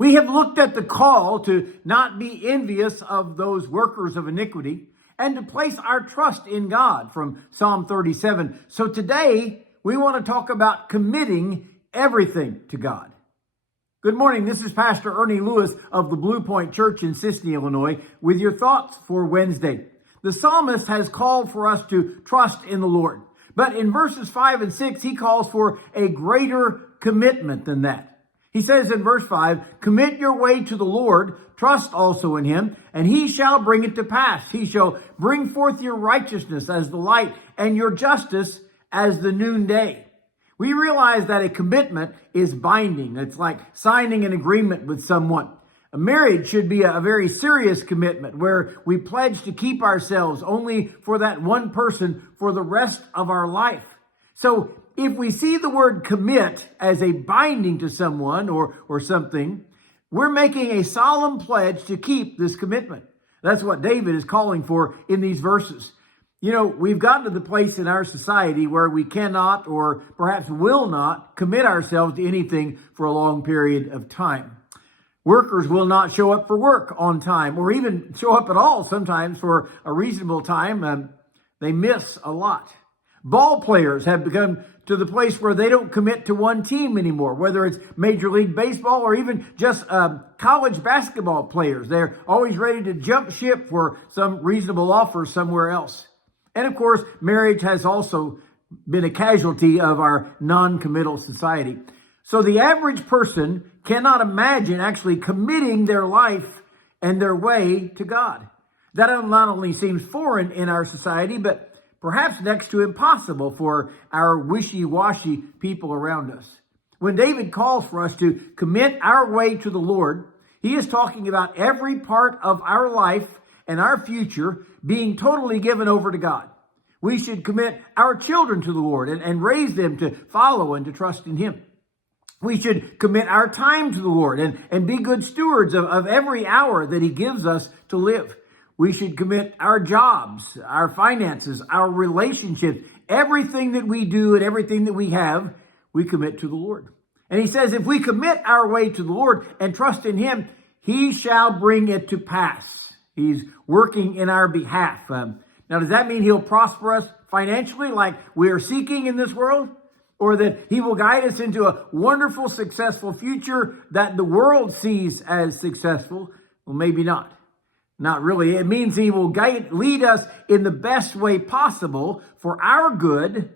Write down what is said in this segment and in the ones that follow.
We have looked at the call to not be envious of those workers of iniquity and to place our trust in God from Psalm 37. So today we want to talk about committing everything to God. Good morning. This is Pastor Ernie Lewis of the Blue Point Church in Sisney, Illinois, with your thoughts for Wednesday. The psalmist has called for us to trust in the Lord. But in verses 5 and 6, he calls for a greater commitment than that. He says in verse 5, "Commit your way to the Lord, trust also in him, and he shall bring it to pass. He shall bring forth your righteousness as the light and your justice as the noonday." We realize that a commitment is binding. It's like signing an agreement with someone. A marriage should be a very serious commitment where we pledge to keep ourselves only for that one person for the rest of our life. So if we see the word commit as a binding to someone or something, we're making a solemn pledge to keep this commitment. That's what David is calling for in these verses. You know, we've gotten to the place in our society where we cannot or perhaps will not commit ourselves to anything for a long period of time. Workers will not show up for work on time or even show up at all sometimes for a reasonable time. They miss a lot. Ball players have become to the place where they don't commit to one team anymore, whether it's Major League Baseball or even just college basketball players. They're always ready to jump ship for some reasonable offer somewhere else. And of course, marriage has also been a casualty of our non-committal society. So the average person cannot imagine actually committing their life and their way to God. That not only seems foreign in our society, but perhaps next to impossible for our wishy-washy people around us. When David calls for us to commit our way to the Lord, he is talking about every part of our life and our future being totally given over to God. We should commit our children to the Lord and raise them to follow and to trust in him. We should commit our time to the Lord and be good stewards of every hour that he gives us to live. We should commit our jobs, our finances, our relationships, everything that we do and everything that we have, we commit to the Lord. And he says, if we commit our way to the Lord and trust in him, he shall bring it to pass. He's working in our behalf. Now, does that mean he'll prosper us financially like we are seeking in this world? Or that he will guide us into a wonderful, successful future that the world sees as successful? Well, maybe not. Not really. It means he will lead us in the best way possible for our good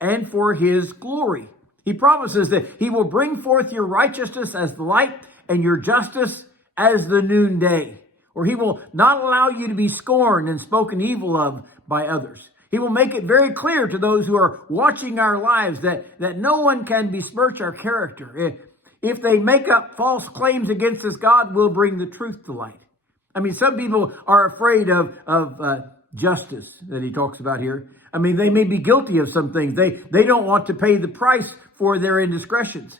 and for his glory. He promises that he will bring forth your righteousness as the light and your justice as the noonday. Or he will not allow you to be scorned and spoken evil of by others. He will make it very clear to those who are watching our lives that no one can besmirch our character. If they make up false claims against us, God will bring the truth to light. I mean, some people are afraid of justice that he talks about here. I mean, they may be guilty of some things. They don't want to pay the price for their indiscretions.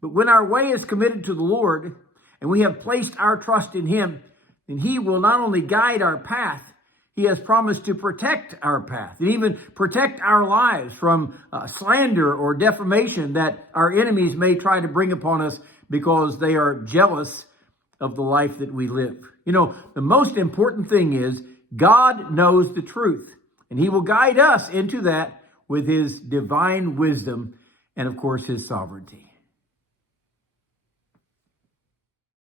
But when our way is committed to the Lord and we have placed our trust in him, then he will not only guide our path, he has promised to protect our path and even protect our lives from slander or defamation that our enemies may try to bring upon us because they are jealous of the life that we live. You know, the most important thing is God knows the truth, and he will guide us into that with his divine wisdom and, of course, his sovereignty.